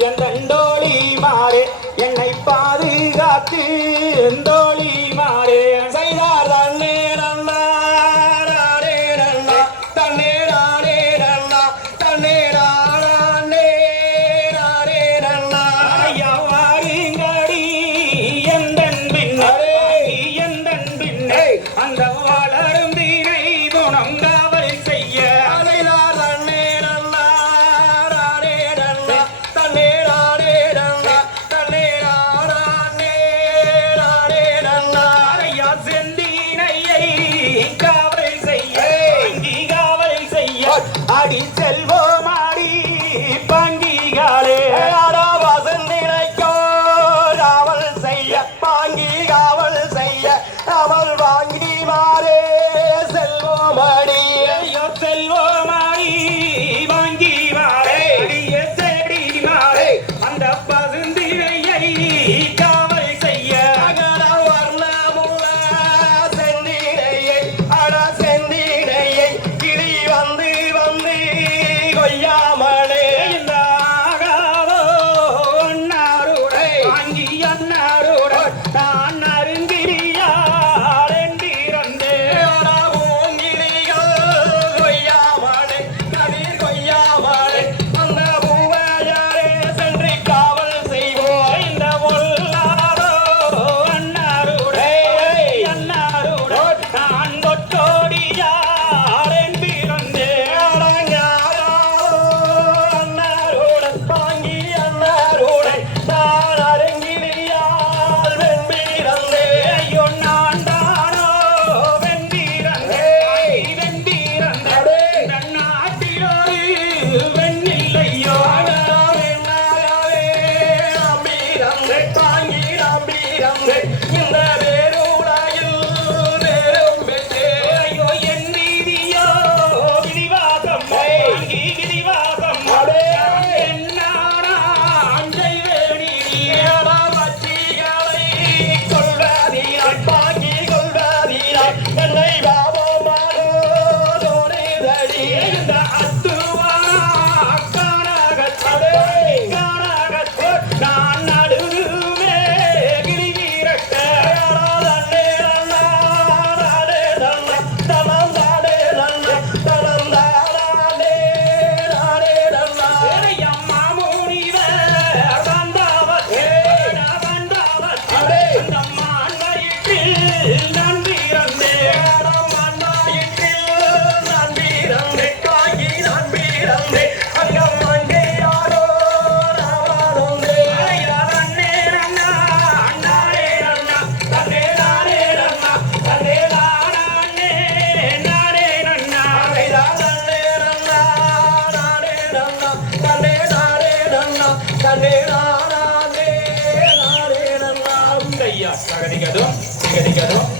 என் தண்டோழி மாறே என்னை பாதுகாத்து. தோழி மாறே செய்தார் தண்ணே நன்னா தண்ணே நன்னா தண்ணே நானே நன்னா தண்ணே நானே நானே நன்னா யாருங்கடி எந்த பின்னே எந்த பின்னே அந்த வளரும் தீரை குணங்கள் vida. tiga tiga tu, tiga tiga tu.